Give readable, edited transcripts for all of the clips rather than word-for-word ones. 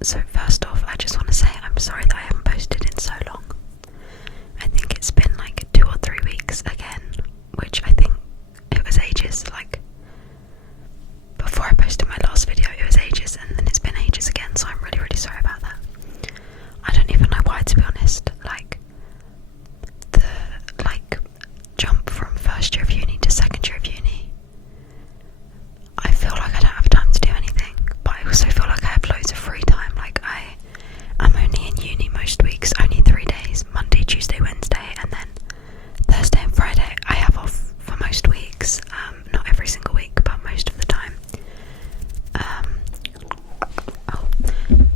So first off, I just want to say I'm sorry that I haven't posted in so long. I think it's been like 2 or 3 weeks again, which I think it was ages. Like before I posted my last video, it was ages, and then it's been ages again. So I'm really, really sorry about that. I don't even know why, to be honest. Like the jump from first year of uni to second year of uni, I feel like I don't have time to do anything, but I also feel like I have loads of free time. Like I'm only in uni most weeks, only 3 days, Monday, Tuesday, Wednesday, and then Thursday and Friday I have off for most weeks. Not every single week, but most of the time. Oh,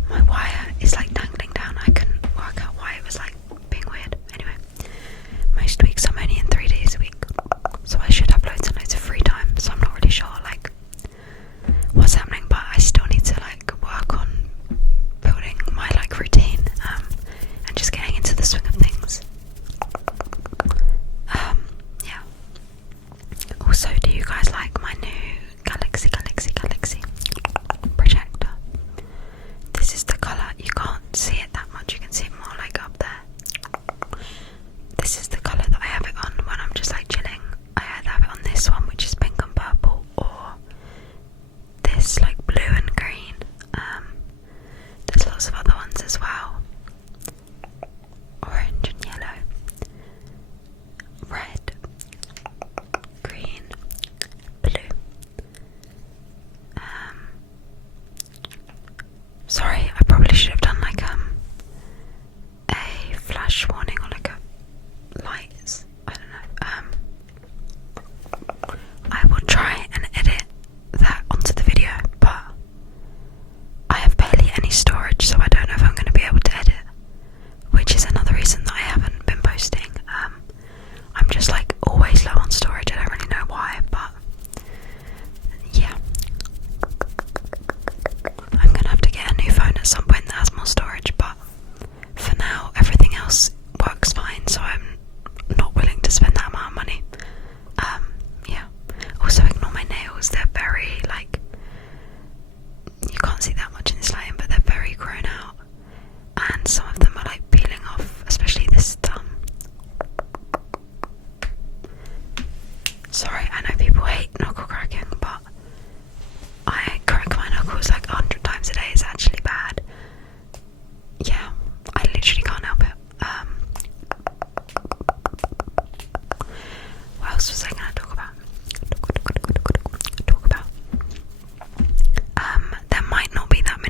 my wire is like dangling down. I couldn't work out why it was like being weird. Anyway, most weeks I'm only in 3 days a week, so I should have loads and loads of free time. So I'm not really sure like what's happening, but I still need to like work on building my like routine and just getting into the swing of things. Yeah. Also, do you guys like my new Galaxy projector? This is the colour. You can't see it that much, you can see it more like up there. This is the colour that I have it on when I'm just like chilling. I either have it on this one, which is pink and purple, or this like blue and green. There's lots of other ones as well. Orange and yellow, red, green, blue. Sorry, I probably should have done like a flash warning or like a lights. I don't know. I will try and edit that onto the video, but I have barely any storage, so I don't know if I'm going to be able to edit, which is another reason that I haven't been posting. I'm just like always low on storage. I don't really know why, but yeah. I'm going to have to get a new phone at some point that has more storage, but for now everything else works fine, so I'm not willing to spend that amount of money. Yeah. Also ignore my nails, they're very like, you can't see that much in this lighting, but they're very grown out, and some of them are like peeling off, especially this thumb. Sorry, I know people hate knuckle cracking, but I crack my knuckles like 100 times a day. It's actually bad. Yeah, I literally can't help it. What else was I going to talk about? There might not be that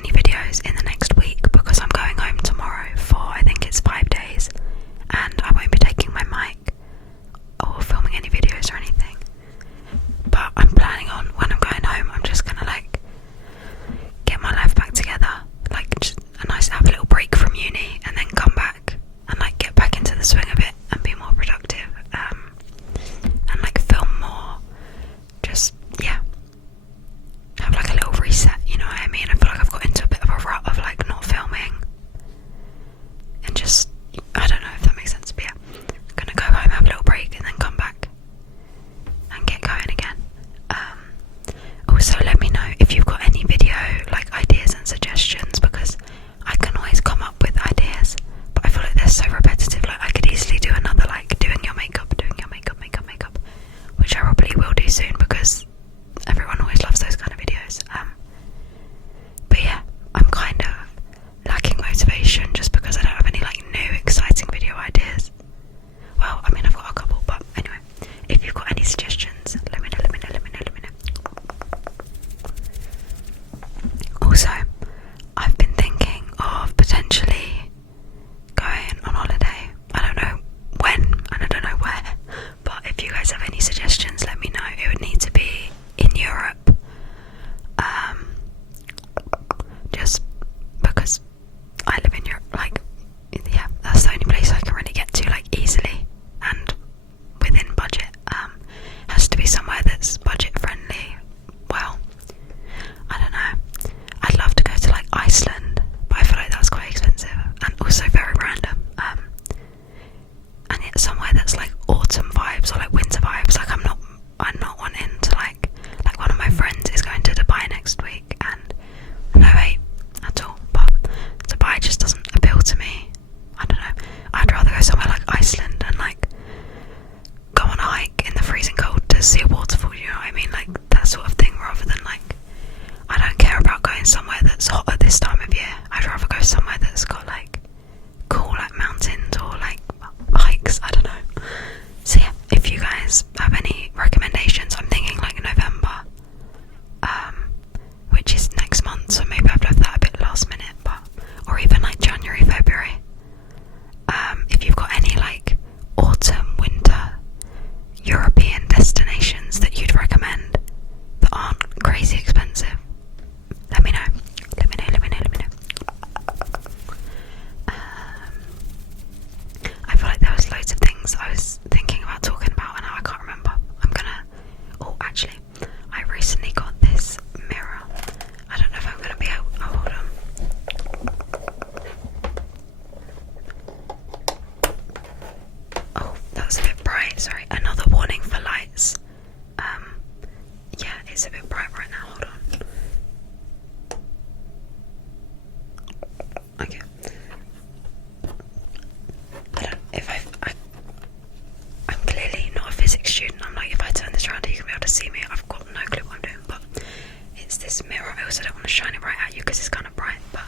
at you because it's kind of bright, but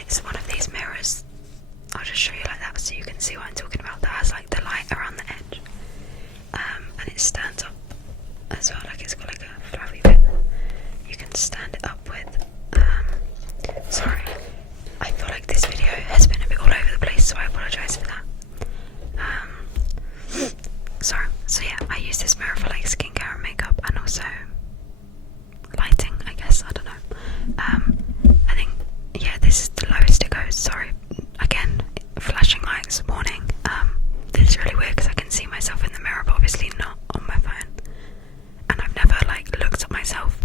it's one of these mirrors. I'll just show you like that so you can see what I'm talking about. That has like the light around the edge, and it stands up as well. Like it's got like a fluffy bit you can stand it up with. Sorry, I feel like this video has been a bit all over the place, so I apologise for that. Sorry. So yeah, I use this mirror for like skincare and makeup, and also lighting, I guess. I don't know. I think, yeah, this is the lowest it goes. Sorry, again, flashing lights, warning. This is really weird because I can see myself in the mirror, but obviously not on my phone. And I've never like looked at myself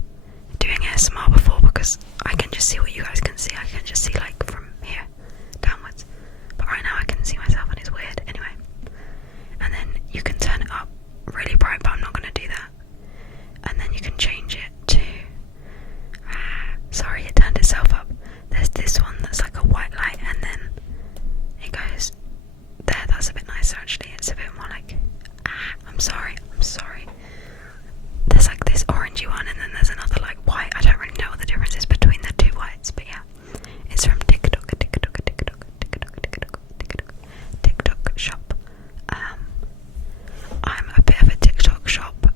doing ASMR before because I can just see what you guys can see. I can just see like from here downwards, but right now I can see myself and it's weird. Anyway, and then you can turn it up really bright, but I'm not going to do that. And then you can change it to sorry, it turned itself up. There's this one that's like a white light, and then it goes there. That's a bit nicer actually. It's a bit more like I'm sorry. There's like this orangey one, and then there's another like white. I don't really know what the difference is between the two whites, but yeah, it's from TikTok shop. I'm a bit of a TikTok shop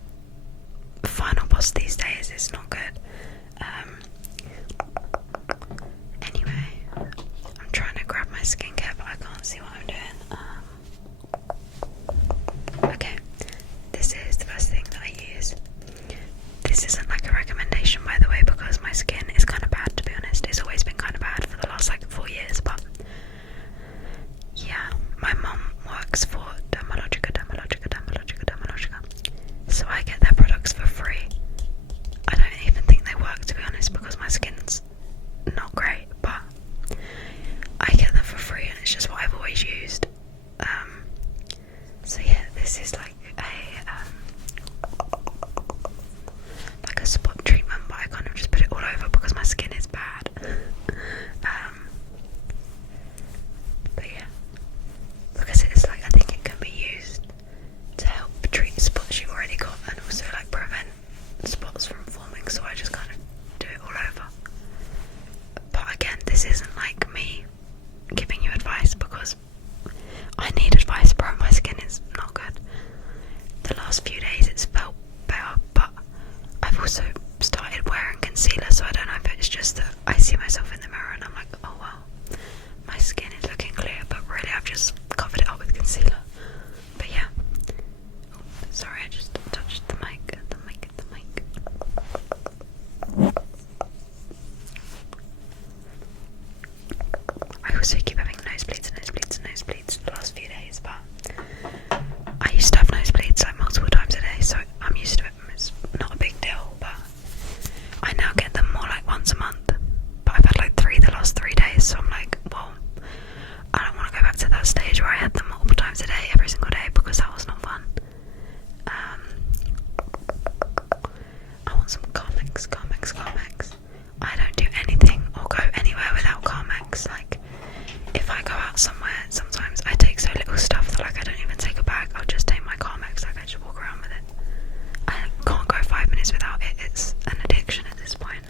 final boss these days. It's not good. Anyway, I'm trying to grab my skincare, but I can't see what I'm doing. Okay, this is the first thing that I use. This isn't like a recommendation, by the way, because my skin is kind of bad, to be honest. It's always been kind of bad for the last like 4 years, but yeah, my mum works for Dermalogica, so I get their products for free. I don't even think they work, to be honest, because my skin's not great, but I get them for free, and it's just what I've always used. So yeah, this is like a spot treatment, but I kind of just put it all over because my skin is bad. But yeah, because it's like, I think it can be used to help treat spots you've already got and also like prevent spots from forming, so I just kind of do it all over. But again, this isn't like me giving you advice because I need advice, bro. My skin is not good. The last few days it's felt better, but I've also started wearing concealer, so I don't know if it's just that I see myself in the mirror and I'm like, oh wow, my skin is looking clear, but really I've just covered it up with concealer. But yeah, sorry, I just touched the mic. I also keep having nosebleeds the last few days, but I used to have nosebleeds like multiple times a day, so I'm used to it. It's not a big deal, but I now get them more like once a month. But I've had like 3 the last 3 days, so I'm like, well, I don't want to go back to that stage where I had them multiple times a day, every single day, because that was not fun. I want some Carmex. I don't do anything or go anywhere without Carmex. Like, if I go out somewhere, sometimes I take so little stuff that like I don't even take a bag. I'll just take my Carmex, like I just walk around with it. I can't go 5 minutes without it. It's an addiction at this point.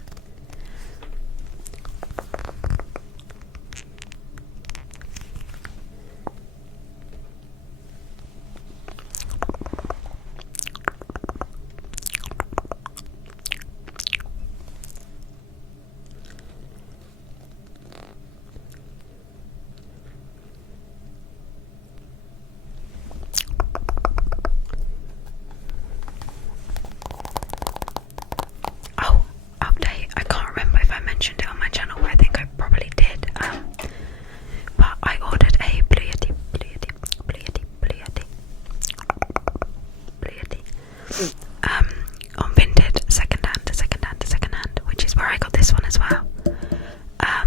On Vinted, secondhand, which is where I got this one as well,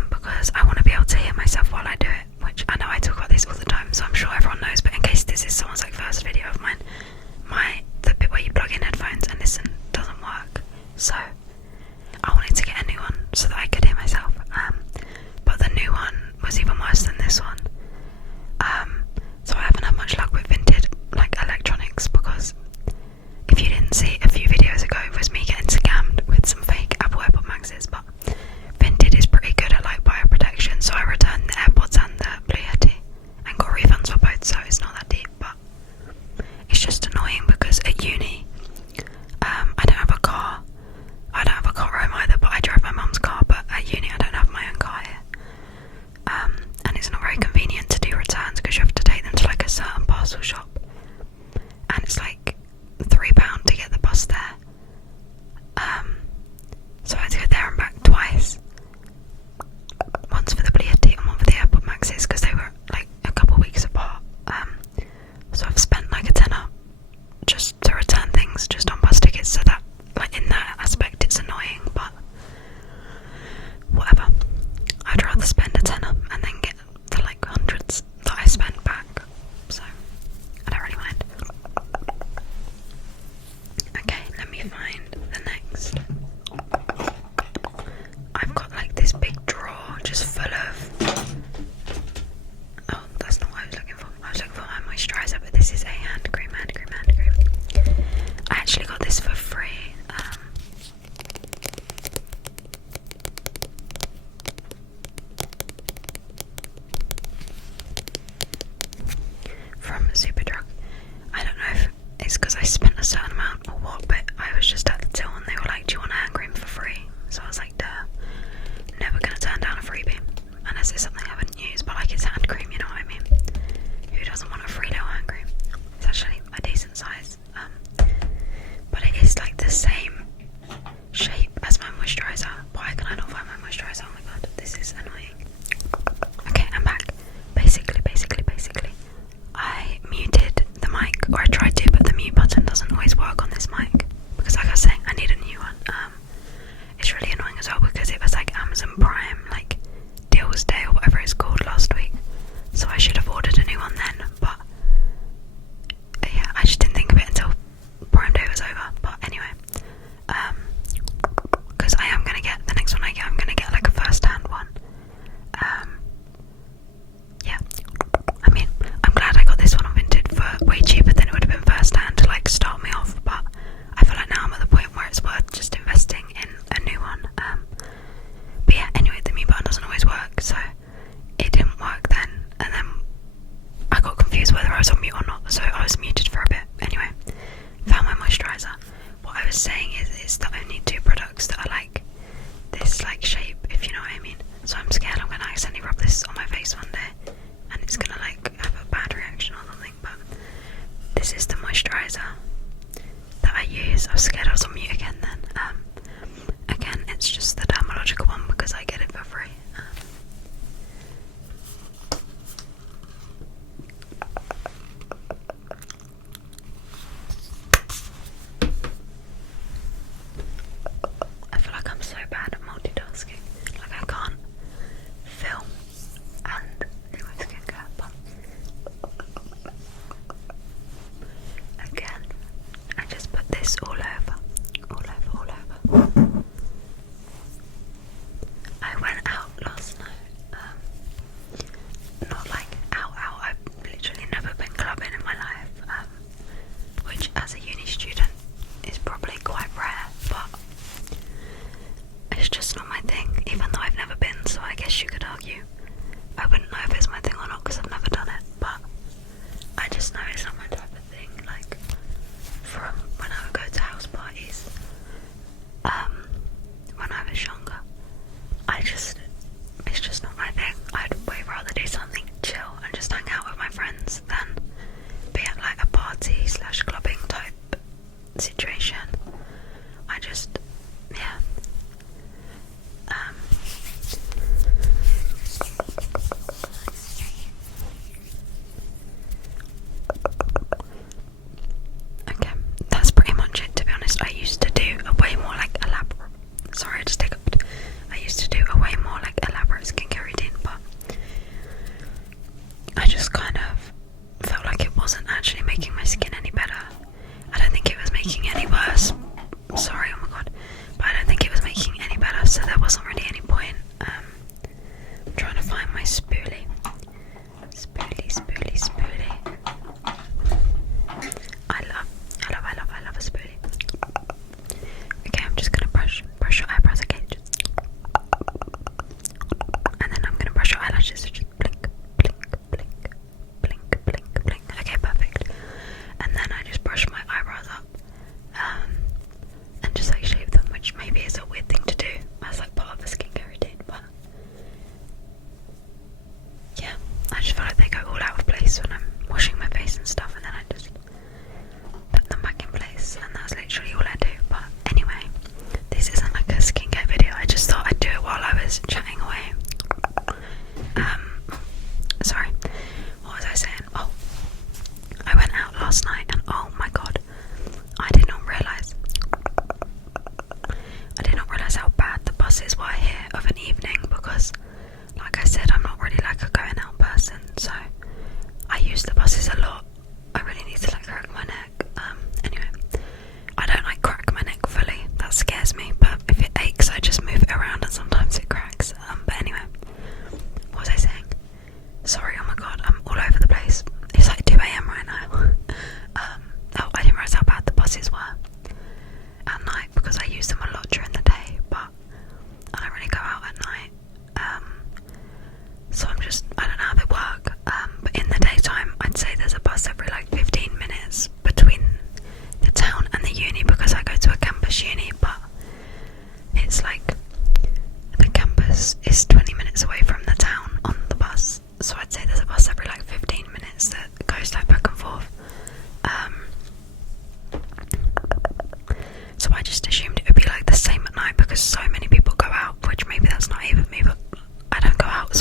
because I want to be able to hear myself while I do it, which I know I talk about this all the time, so I'm sure everyone knows, but in case this is someone's like first video of mine, the bit where you plug in headphones and listen doesn't work, so I wanted to get a new one so that I could hear myself, but the new one was even worse than this one, so I haven't had much luck with Vinted, like electronics, because if you didn't see a few videos ago, it was me getting scammed with some fake Apple AirPod Maxes, but Vinted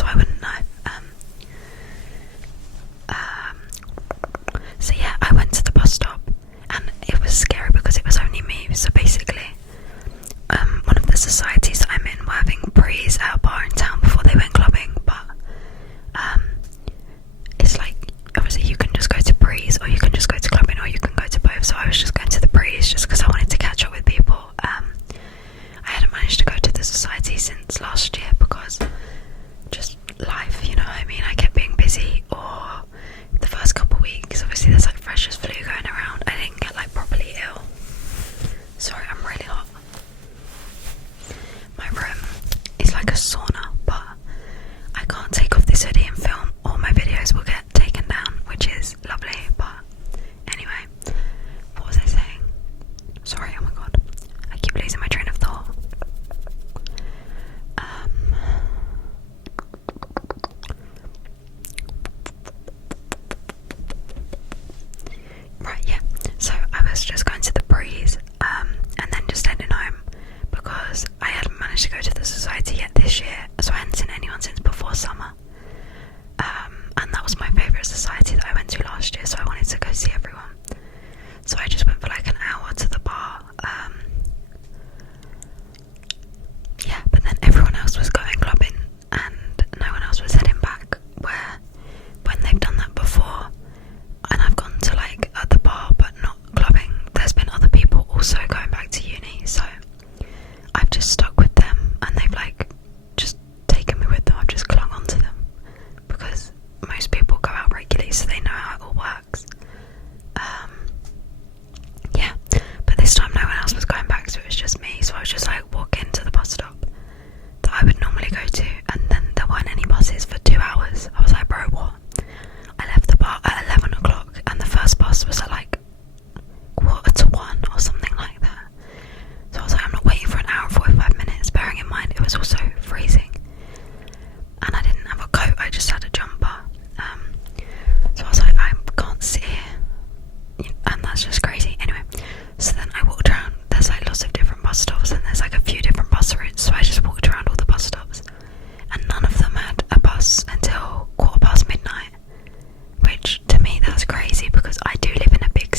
so I wouldn't know. So yeah, I went to the bus stop, and it was scary because it was only me. So basically, one of the societies that I'm in were having prees at a bar in town before they went clubbing, but it's like, obviously you can just go to prees, or you can just go to clubbing, or you can go to both. So I was just going to the prees just because I wanted to catch up with people. I hadn't managed to go to the society since last year because just life, you know what I mean? I kept being busy, or the first couple of weeks, obviously there's like freshers flu going around. I didn't get like properly ill. Sorry, I'm really hot. My room is like a sauna, but I can't take off this hoodie and film. All my videos will get taken down, which is lovely. But anyway, what was I saying? Sorry, oh my god, I keep losing my train of thought. Right, yeah. So I was just going to the breeze, and then just heading home because I hadn't managed to go to the society yet this year, so I hadn't seen anyone since before summer. And that was my favourite society that I went to last year, so I wanted to go see everyone. So I just went for like an hour to the bar. Yeah, but then everyone else was going clubbing and no one else was heading back, where when they've done that before and I've gone to like at the bar but not clubbing, there's been other people also going back to uni, so I've just stuck with them and they've like just taken me with them. I've just clung on to them because most people go out regularly, so they know how it all works. Yeah, but this time no one else was going back, so it was just me. So I was just like walking to the bus stop that I would normally go to, and then there weren't any buses for 2 hours. I was like, bro, what? I left the bar at 11 o'clock and the first bus was at like 1:45 or something like that. So I was like, I'm not waiting for an hour and 45 minutes, bearing in mind it was also freezing and I didn't have a coat, I just had a jumper. So I was like, I can't sit here, and that's just crazy. Anyway, so then I walked around. There's like lots of different bus stops and there's like a few different bus routes, so I just walked around all the bus stops and none of them had a bus until midnight, which to me that's crazy because I do live in a big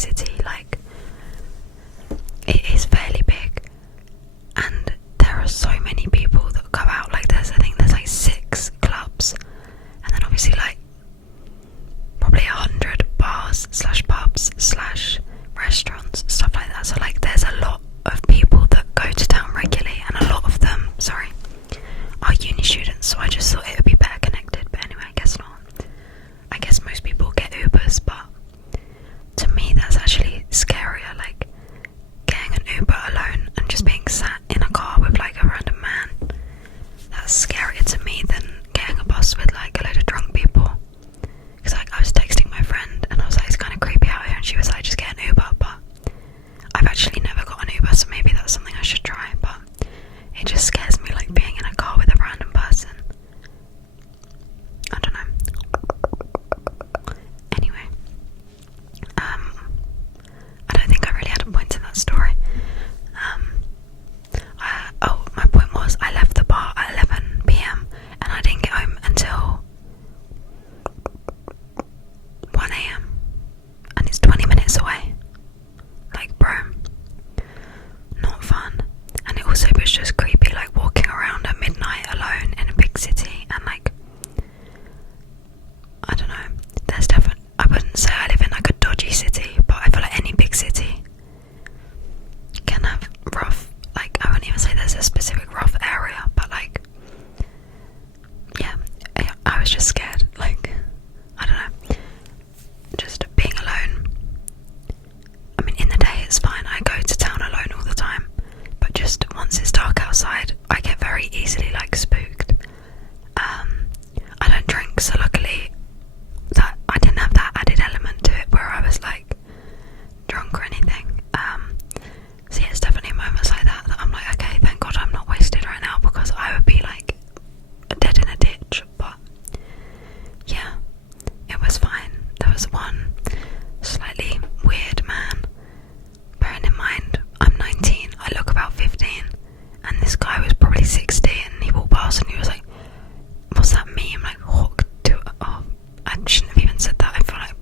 that meme, like hooked to, oh, I shouldn't have even said that, I feel like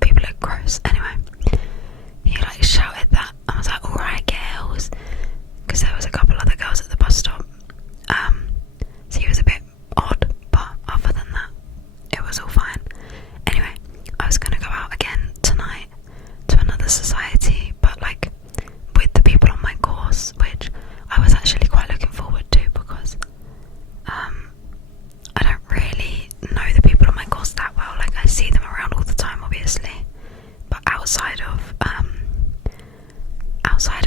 people are gross. Anyway, he like shouted that. I was like, alright girls, because there was a couple other girls at the bus stop. So he was a bit odd, but other than that, it was all fine. Anyway, I was gonna go out again tonight to another society, but like with the people on my course, which I was actually quite looking forward to, because I don't really know the people on my course that well. Like, I see them around all the time, obviously, but outside of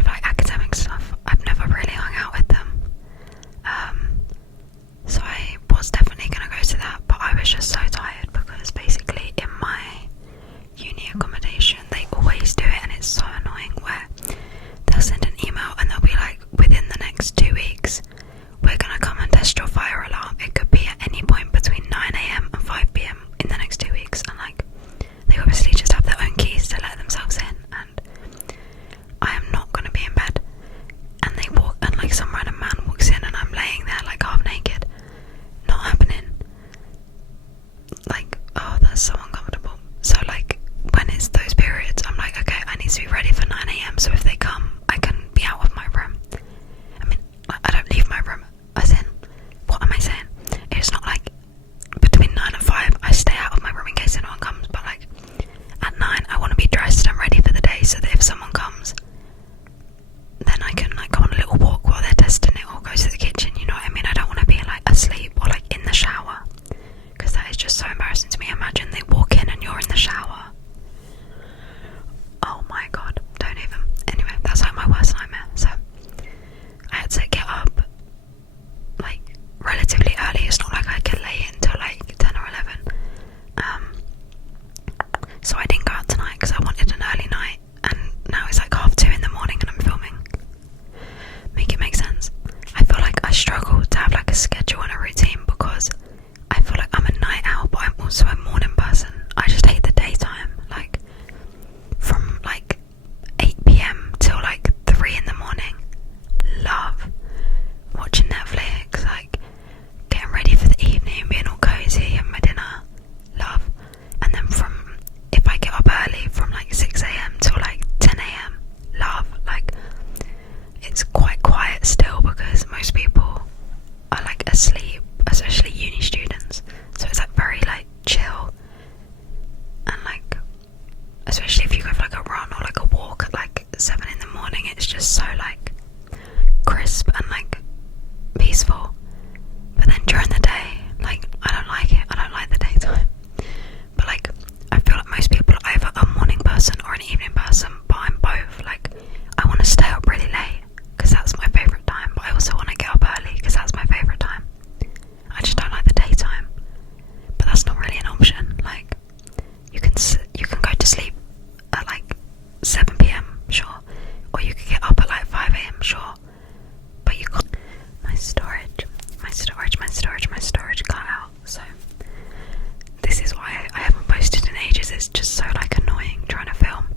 like academic stuff, I've never really hung out with them. So I was definitely gonna go to that, but I was just so tired, because basically in my uni accommodation they always do it, and it's so annoying, where they'll send an email and they'll be like, within the next 2 weeks we're gonna come and test your fire alarm. It could be at any point between 9 AM and 5 PM in the next 2 weeks, and like, they obviously just have their own keys to let themselves in, and I am not gonna be in bed. And they walk, and like some random man walks in and I'm laying there like half naked. Not happening. Like, oh, that's so uncomfortable. So like, when it's those periods, I'm like, okay, I need to be ready for 9 AM, so if they come, I can be out of my room. I mean, I don't leave my room, as in, what am I saying? It's not like between 9 and 5 I stay out of my room in case anyone comes, but like, at 9 I want to be dressed and ready for the day, so that if someone comes, then I can like go on a little walk while they're testing it, or go to the kitchen, you know what I mean? I don't want to be like asleep or like in the shower, because that is just so embarrassing to me. Imagine they walk in and you're in the shower. Oh my god, don't even. Anyway, that's like my worst nightmare. So I had to get up like relatively early. It's not like I could lay until like 10 or 11. So I didn't go out tonight because I wanted an early night, and now it's like 2:30 in the morning and I'm filming. Make it make sense. I feel like I struggle to have like a schedule and a routine, because I feel like I'm a night owl, but I'm also a morning person. I just hate the daytime. Like, from like 8 PM till like 3 in the morning, love watching Netflix, like getting ready for the evening, being all cozy, having my dinner, love. And then if I get up early, from like 6 AM till like 10 AM, love. Like, it's quite quiet still, because most people are like asleep, especially uni students, so it's like very like chill, and like, especially if you go for like a run or like a walk at like 7 in the morning, it's just so like crisp and like peaceful. But then during the day, like, I don't like it. I don't like the daytime. But like, I feel like most people are either a morning person or an evening person, but I'm both. Like, I want to stay up really late because that's my favourite time, but I also want to get up early because that's my favourite time. I just don't like the daytime, but that's not really an option. Like, you can go to sleep at like 7 PM, sure, or you could get up at like 5 AM, sure, but you can't. My storage cut out, so this is why I haven't posted in ages. It's just so like annoying trying to film,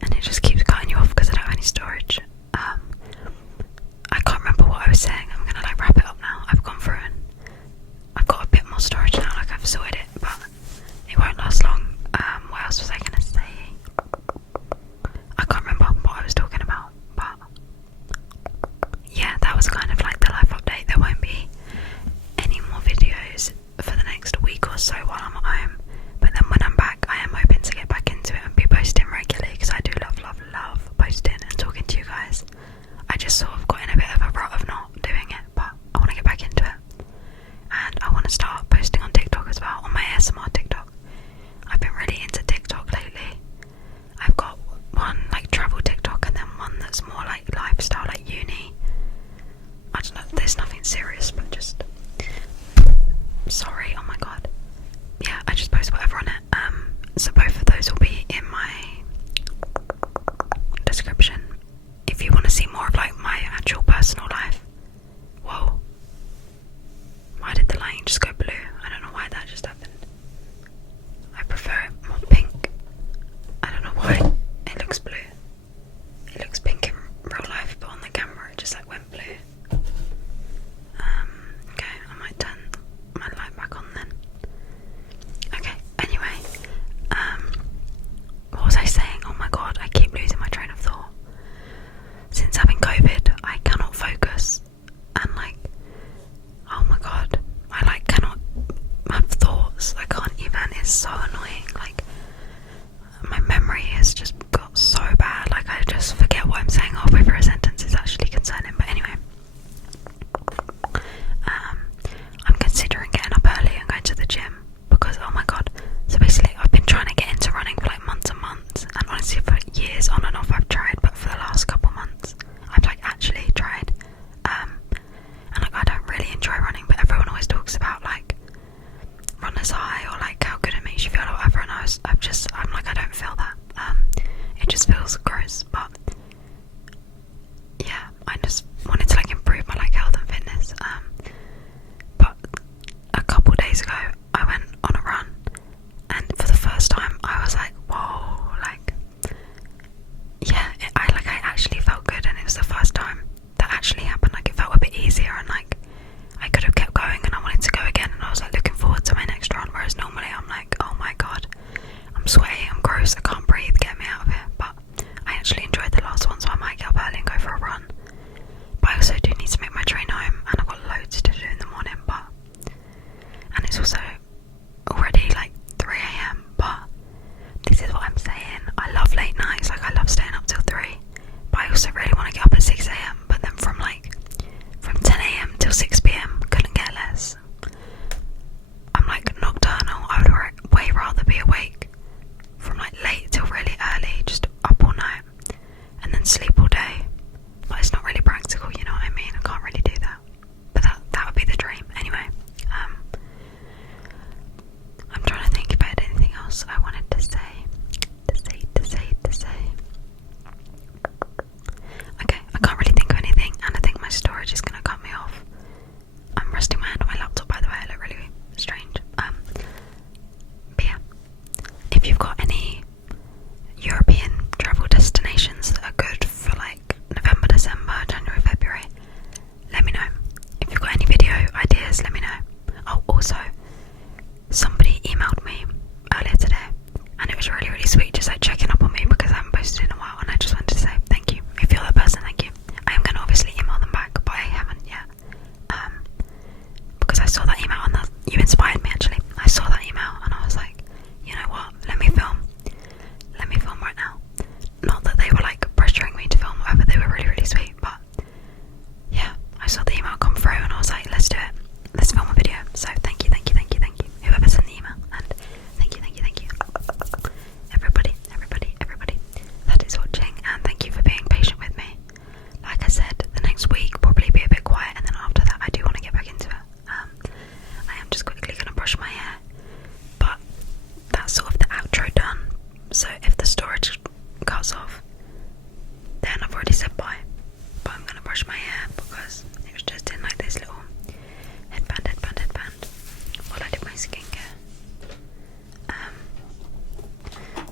and it just keeps cutting you off because I don't have any storage. I can't remember what I was saying. I'm gonna like wrap it up now. I've gone through and I've got a bit more storage now, like I've sorted it, but it won't last long. What else was I gonna say? I can't remember what I was talking about, but yeah, that was kind of like the life update. There won't be any more videos for the next week or so while I'm at home, but then when I'm back, I am hoping to get back into it and be posting regularly, because I do love posting and talking to you guys. I just sort of got in a bit of a rut of not doing it, but I want to get back into it, and I want to start posting on TikTok as well, on my ASMR TikTok. I've been really into TikTok lately. I've got one like travel TikTok, and then one that's more like lifestyle, like uni. I don't know, there's nothing serious, but just sorry, oh my god. Yeah, I just post whatever on it. So both of those will be in my description if you want to see more of like my actual personal life. Whoa. Why did the lighting just go blue? I don't know why that just happened. I prefer it more pink. I don't know why it looks blue. It looks pink in real life, but on the camera it just like went blue. Okay, I might turn my light back on there. else. I can't even. It's so annoying. Like, my memory has just got so bad. Like, I just forget what I'm saying halfway through a sentence. It's actually concerning. But anyway, I'm considering getting up early and going to the gym because, oh my god. So basically, I've been trying to get into running for like months and months, and honestly, for years on and off, I've tried. But for the last couple months, I've like actually tried. And like, I don't really enjoy running, but everyone always talks about like runner's high or like how good it makes you feel or whatever, and I'm like, I don't feel that. It just feels gross. But yeah, I just wanted to like improve my like health and fitness. But a couple days ago, I went on a run, and for the first time, I was like, whoa, like, yeah, I actually felt good, and it was the first time that actually happened. Like, it felt a bit easier, and like I could have kept going, and I wanted to go again, and I was like looking forward to my next run. Whereas normally I'm like, oh my god, I'm sweaty, I'm gross, I can't breathe, get me out of here. But I actually enjoyed the last one, so I might get up early and go for a run. But I also do need to make my train home, and I've got loads to do in the morning. And it's also already like 3 a.m. But this is what I'm saying. I love late nights. Like, I love staying up till 3. But I also really want to get up at 6 a.m. But then from 10 a.m. till 6 p.m. couldn't get less. I'm like nocturnal. I would way rather be awake from like late till really early, just up all night, and then sleep all day. But it's not really practical, you know what I mean? I can't really do that. But that would be the dream. Anyway, I'm trying to think if I had anything else I wanted to say. Okay, I can't really think of anything, and I think my storage is gonna cut me off. I'm resting my hand on my laptop, by the way. I look really strange. But yeah, if you've got any European travel destinations that are good for like November, December, January, February, let me know. If you've got any video ideas, let me know. Oh, also, somebody emailed me earlier today, and it was really, really sweet, just like checking up on me because I haven't posted in a while, and I just wanted to say thank you. If you're that person, thank you. I am going to obviously email them back, but I haven't yet. Because I saw that email, and you inspired me actually. I saw that email and I was like, you know what, let me film right now. Not that they were like pressuring me to film, whatever, they were really, really sweet, but yeah, I saw the email come through and I was like, let's do it, let's film a video. So thank you, whoever sent the email, and thank you, everybody that is watching, and thank you for being patient with me. Like I said, the next week probably be a bit quiet, and then after that I do want to get back into it. I am just quickly going to brush my hair, but that's sort of the outro done. So if the storage cuts off, then I've already said bye. But I'm going to brush my hair because it was just in like this little headband while I did my skincare.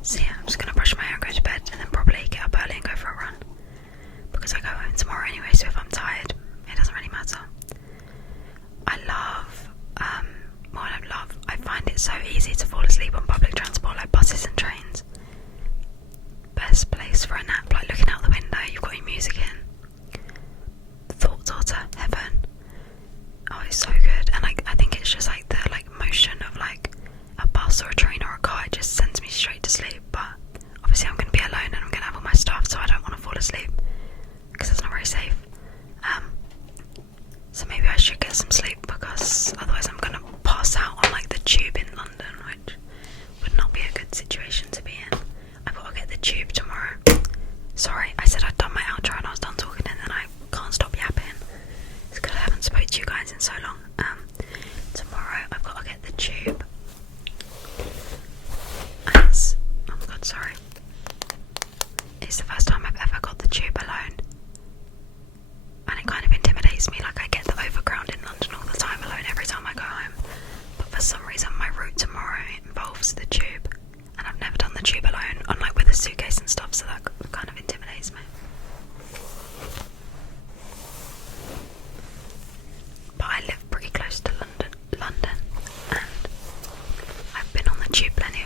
So yeah, I'm just going to brush my hair and go to bed, and then probably get up early and go for a run because I go home tomorrow anyway, so if I'm tired, it doesn't really matter. I find it so easy to fall asleep on public transport, like buses and trains. Best place for a nap, like looking out the window, you've got your music in, thoughts are to heaven. Oh, it's so good. And I think it's just like the like motion of like a bus or a train or a car, it just sends me straight to sleep. But obviously I'm going to be alone and I'm going to have all my stuff, so I don't want to fall asleep because it's not very safe. So maybe I should get some sleep because otherwise I'm going to pass out on like the tube in London, which would not be a good situation to be in. I've got to get the tube tomorrow. Sorry, I said I'd done my outro and I was done talking, and then I can't stop yapping. It's because I haven't spoken to you guys in so long. Tomorrow I've got to get the tube. And it's, oh my god, sorry. It's the first time I've ever got the tube alone. And it kind of intimidates me, like I get the overground in London all the time alone every time I go home. But for some reason my route tomorrow involves the tube. And I've never done the tube alone, unlike with a suitcase and stuff, so that kind of intimidates me. But I live pretty close to London, and I've been on the tube plenty